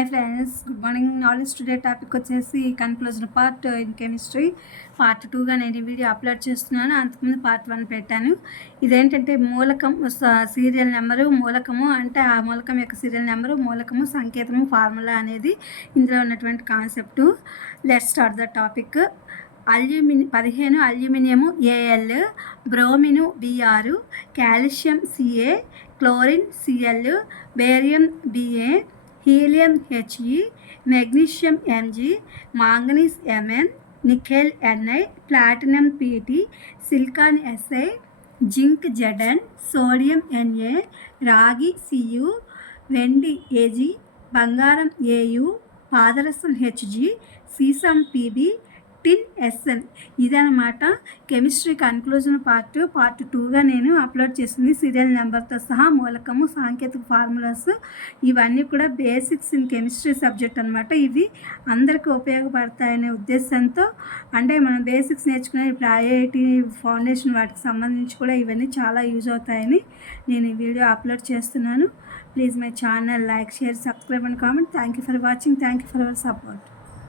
Hi friends, good morning. Knowledge today topic వచ్చేసి conclusion part in chemistry part 2గా నేను ఈ వీడియో అప్లోడ్ చేస్తున్నాను. అంతకుముందు పార్ట్ 1 పెట్టాను. ఇదేంటంటే మూలకం సీరియల్ నెంబరు, మూలకము అంటే ఆ మూలకం యొక్క సీరియల్ నెంబరు, మూలకము, సంకేతము, ఫార్ములా అనేది ఇందులో ఉన్నటువంటి concept. Let's start the topic. 15 aluminium AL, bromine BR, calcium CA, chlorine CL, barium BA, helium HE, magnesium MG, manganese MN, nickel NI, platinum PT, silicon SI, zinc ZN, sodium NA, రాగి CU, వెండి AG, బంగారం AU, పాదరసం HG, సీసం PB, tin SN. ఇదనమాట chemistry conclusion part 2గా నేను upload చేసింది. Serial నెంబర్తో సహా మూలకము, సాంకేతిక ఫార్ములాస్ ఇవన్నీ కూడా బేసిక్స్ ఇన్ కెమిస్ట్రీ సబ్జెక్ట్ అనమాట. ఇవి అందరికీ ఉపయోగపడతాయనే ఉద్దేశంతో, అంటే మనం బేసిక్స్ నేర్చుకునే ఇప్పుడు ఐఐటి ఫౌండేషన్ వాటికి సంబంధించి కూడా ఇవన్నీ చాలా యూజ్ అవుతాయని నేను ఈ వీడియో అప్లోడ్ చేస్తున్నాను. Please my channel like, share, subscribe and comment. Thank you for watching. Thank you for our support.